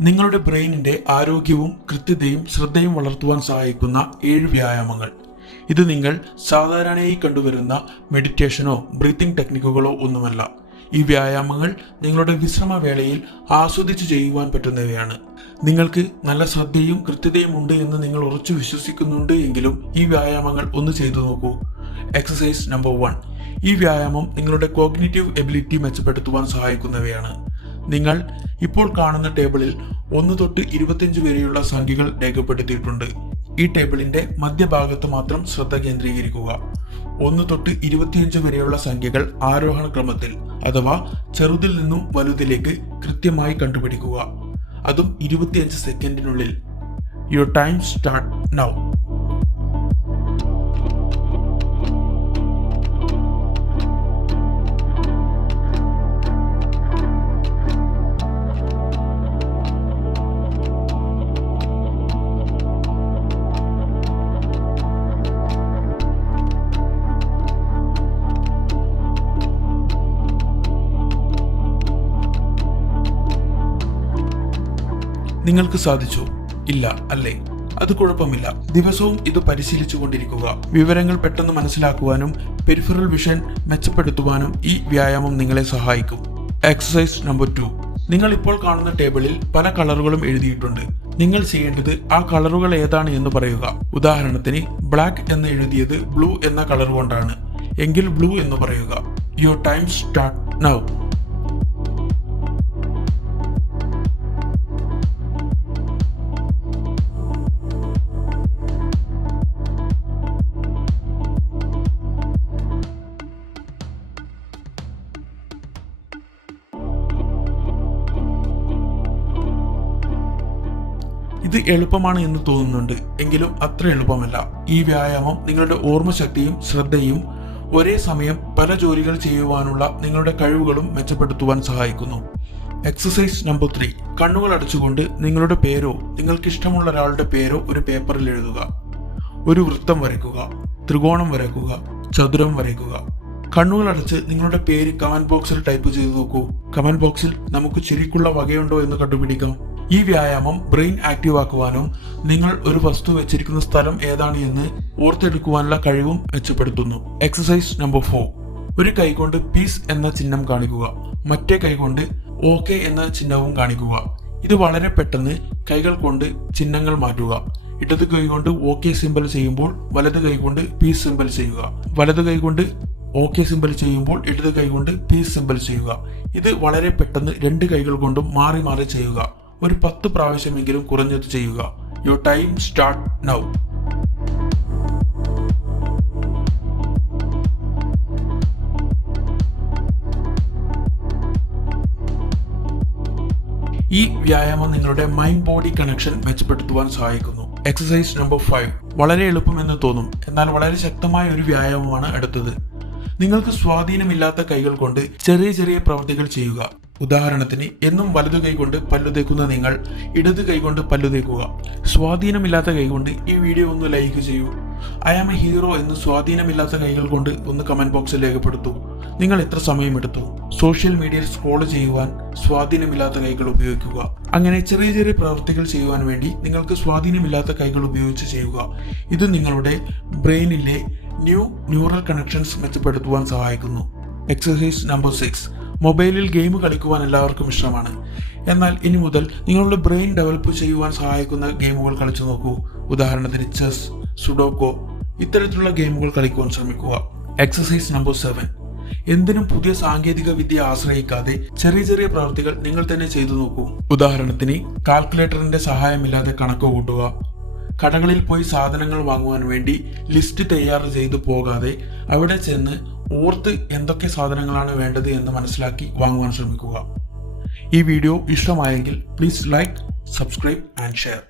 നിങ്ങളുടെ ബ്രെയിനിന്റെ ആരോഗ്യവും കൃത്യതയും ശ്രദ്ധയും വളർത്തുവാൻ സഹായിക്കുന്ന ഏഴ് വ്യായാമങ്ങൾ. ഇത് നിങ്ങൾ സാധാരണയായി കണ്ടുവരുന്ന മെഡിറ്റേഷനോ ബ്രീത്തിങ് ടെക്നിക്കുകളോ ഒന്നുമല്ല. ഈ വ്യായാമങ്ങൾ നിങ്ങളുടെ വിശ്രമവേളയിൽ ആസ്വദിച്ച് ചെയ്യുവാൻ പറ്റുന്നവയാണ്. നിങ്ങൾക്ക് നല്ല ശ്രദ്ധയും കൃത്യതയും ഉണ്ട് എന്ന് നിങ്ങൾ ഉറച്ചു വിശ്വസിക്കുന്നുണ്ട് എങ്കിലും ഈ വ്യായാമങ്ങൾ ഒന്ന് ചെയ്തു നോക്കൂ. എക്സസൈസ് നമ്പർ വൺ ഈ വ്യായാമം നിങ്ങളുടെ കോഗ്നേറ്റീവ് എബിലിറ്റി മെച്ചപ്പെടുത്തുവാൻ സഹായിക്കുന്നവയാണ്. നിങ്ങൾ ഇപ്പോൾ കാണുന്ന ടേബിളിൽ ഒന്ന് തൊട്ട് ഇരുപത്തിയഞ്ച് വരെയുള്ള സംഖ്യകൾ രേഖപ്പെടുത്തിയിട്ടുണ്ട്. ഈ ടേബിളിന്റെ മധ്യഭാഗത്ത് മാത്രം ശ്രദ്ധ കേന്ദ്രീകരിക്കുക. ഒന്ന് തൊട്ട് ഇരുപത്തിയഞ്ച് വരെയുള്ള സംഖ്യകൾ ആരോഹണ ക്രമത്തിൽ അഥവാ ചെറുതിൽ നിന്നും വലുതിലേക്ക് കൃത്യമായി കണ്ടുപിടിക്കുക. അതും ഇരുപത്തിയഞ്ച് സെക്കൻഡിനുള്ളിൽ. യുവർ ടൈം സ്റ്റാർട്ട് നൗ നിങ്ങൾക്ക് സാധിച്ചു? ഇല്ല അല്ലേ? അത് കുഴപ്പമില്ല. ദിവസവും ഇത് പരിശീലിച്ചു കൊണ്ടിരിക്കുക. വിവരങ്ങൾ പെട്ടെന്ന് മനസ്സിലാക്കുവാനും പെരിഫറൽ വിഷൻ മെച്ചപ്പെടുത്തുവാനും ഈ വ്യായാമം നിങ്ങളെ സഹായിക്കും. എക്സസൈസ് നമ്പർ ടു നിങ്ങൾ ഇപ്പോൾ കാണുന്ന ടേബിളിൽ പല കളറുകളും എഴുതിയിട്ടുണ്ട്. നിങ്ങൾ ചെയ്യേണ്ടത് ആ കളറുകൾ ഏതാണ് എന്ന് പറയുക. ഉദാഹരണത്തിന് ബ്ലാക്ക് എന്ന് എഴുതിയത് ബ്ലൂ എന്ന കളർ കൊണ്ടാണ്. എങ്കിൽ ബ്ലൂ എന്ന് പറയുക. യുവർ ടൈം സ്റ്റാർട്ട് നൗ ഇത് എളുപ്പമാണ് എന്ന് തോന്നുന്നുണ്ട്. എങ്കിലും അത്ര എളുപ്പമല്ല. ഈ വ്യായാമം നിങ്ങളുടെ ഓർമ്മശക്തിയും ശ്രദ്ധയും ഒരേ സമയം പല ജോലികൾ ചെയ്യുവാനുള്ള നിങ്ങളുടെ കഴിവുകളും മെച്ചപ്പെടുത്തുവാൻ സഹായിക്കുന്നു. എക്സസൈസ് നമ്പർ ത്രീ കണ്ണുകൾ അടച്ചുകൊണ്ട് നിങ്ങളുടെ പേരോ നിങ്ങൾക്ക് ഇഷ്ടമുള്ള ഒരാളുടെ പേരോ ഒരു പേപ്പറിൽ എഴുതുക. ഒരു വൃത്തം വരയ്ക്കുക ത്രികോണം വരയ്ക്കുക ചതുരം വരയ്ക്കുക. കണ്ണുകൾ അടച്ച് നിങ്ങളുടെ പേര് കമന്റ് ബോക്സിൽ ടൈപ്പ് ചെയ്ത് നോക്കൂ. കമന്റ് ബോക്സിൽ നമുക്ക് ചിരിക്കുള്ള വകയുണ്ടോ എന്ന് കണ്ടുപിടിക്കാം. ഈ വ്യായാമം ബ്രെയിൻ ആക്റ്റീവ് ആക്കുവാനും നിങ്ങൾ ഒരു വസ്തു വെച്ചിരിക്കുന്ന സ്ഥലം ഏതാണ് എന്ന് ഓർത്തെടുക്കുവാനുള്ള കഴിവും മെച്ചപ്പെടുത്തുന്നു. എക്സസൈസ് നമ്പർ ഫോർ ഒരു കൈകൊണ്ട് പീസ് എന്ന ചിഹ്നം കാണിക്കുക. മറ്റേ കൈകൊണ്ട് ഓക്കെ എന്ന ചിഹ്നവും കാണിക്കുക. ഇത് വളരെ പെട്ടെന്ന് കൈകൾ കൊണ്ട് ചിഹ്നങ്ങൾ മാറ്റുക. ഇടത് കൈകൊണ്ട് ഓക്കെ സിമ്പൽ ചെയ്യുമ്പോൾ വലത് കൈകൊണ്ട് പീസ് സിമ്പൽ ചെയ്യുക. വലത് കൈകൊണ്ട് ഓക്കെ സിമ്പൽ ചെയ്യുമ്പോൾ ഇടത് കൈകൊണ്ട് പീസ് സിമ്പൽ ചെയ്യുക. ഇത് വളരെ പെട്ടെന്ന് രണ്ട് കൈകൾ കൊണ്ടും മാറി മാറി ചെയ്യുക. ഒരു പത്ത് പ്രാവശ്യമെങ്കിലും കുറഞ്ഞത് ചെയ്യുക. യുവർ ടൈം സ്റ്റാർട്ട് നൗ ഈ വ്യായാമം നിങ്ങളുടെ മൈൻഡ് ബോഡി കണക്ഷൻ മെച്ചപ്പെടുത്തുവാൻ സഹായിക്കുന്നു. എക്സസൈസ് നമ്പർ ഫൈവ് വളരെ എളുപ്പമെന്ന് തോന്നും. എന്നാൽ വളരെ ശക്തമായ ഒരു വ്യായാമമാണ് അടുത്തത്. നിങ്ങൾക്ക് സ്വാധീനമില്ലാത്ത കൈകൾ കൊണ്ട് ചെറിയ ചെറിയ പ്രവൃത്തികൾ ചെയ്യുക. ഉദാഹരണത്തിന് എന്നും വലതു കൈകൊണ്ട് പല്ലു തേക്കുന്ന നിങ്ങൾ ഇടത് കൈകൊണ്ട് പല്ലു തേക്കുക. സ്വാധീനമില്ലാത്ത കൈകൊണ്ട് ഈ വീഡിയോ ഒന്ന് ലൈക്ക് ചെയ്യൂ. ഐ ആം എ ഹീറോ എന്ന് സ്വാധീനമില്ലാത്ത കൈകൾ കൊണ്ട് ഒന്ന് കമന്റ് ബോക്സിൽ രേഖപ്പെടുത്തൂ. നിങ്ങൾ എത്ര സമയമെടുത്തു? സോഷ്യൽ മീഡിയയിൽ സ്ക്രോൾ ചെയ്യുവാൻ സ്വാധീനമില്ലാത്ത കൈകൾ ഉപയോഗിക്കുക. അങ്ങനെ ചെറിയ ചെറിയ പ്രവൃത്തികൾ ചെയ്യുവാൻ വേണ്ടി നിങ്ങൾക്ക് സ്വാധീനമില്ലാത്ത കൈകൾ ഉപയോഗിച്ച് ചെയ്യുക. ഇത് നിങ്ങളുടെ ബ്രെയിനിലെ ന്യൂ ന്യൂറൽ കണക്ഷൻസ് മെച്ചപ്പെടുത്തുവാൻ സഹായിക്കുന്നു. എക്സസൈസ് നമ്പർ സിക്സ് മൊബൈലിൽ ഗെയിം കളിക്കുവാൻ എല്ലാവർക്കും ഇഷ്ടമാണ്. എന്നാൽ ഇനി മുതൽ നിങ്ങളുടെ ബ്രെയിൻ ഡെവലപ്പ് ചെയ്യുവാൻ സഹായിക്കുന്ന ഗെയിമുകൾ കളിച്ചു നോക്കൂ. ഉദാഹരണത്തിന് ചെസ് സുഡോക്കോ ഇത്തരത്തിലുള്ള ഗെയിമുകൾ കളിക്കുവാൻ ശ്രമിക്കുക. എക്സസൈസ് നമ്പർ സെവൻ എന്തിനും പുതിയ സാങ്കേതിക വിദ്യ ആശ്രയിക്കാതെ ചെറിയ ചെറിയ പ്രവൃത്തികൾ നിങ്ങൾ തന്നെ ചെയ്തു നോക്കൂ. ഉദാഹരണത്തിന് കാൽക്കുലേറ്ററിന്റെ സഹായമില്ലാതെ കണക്ക് കൂട്ടുക. കടകളിൽ പോയി സാധനങ്ങൾ വാങ്ങുവാൻ വേണ്ടി ലിസ്റ്റ് തയ്യാർ ചെയ്തു പോകാതെ അവിടെ ചെന്ന് ഓർത്ത് എന്തൊക്കെ സാധനങ്ങളാണ് വേണ്ടത് എന്ന് മനസ്സിലാക്കി വാങ്ങുവാൻ ശ്രമിക്കുക. ഈ വീഡിയോ ഇഷ്ടമായെങ്കിൽ please like subscribe and share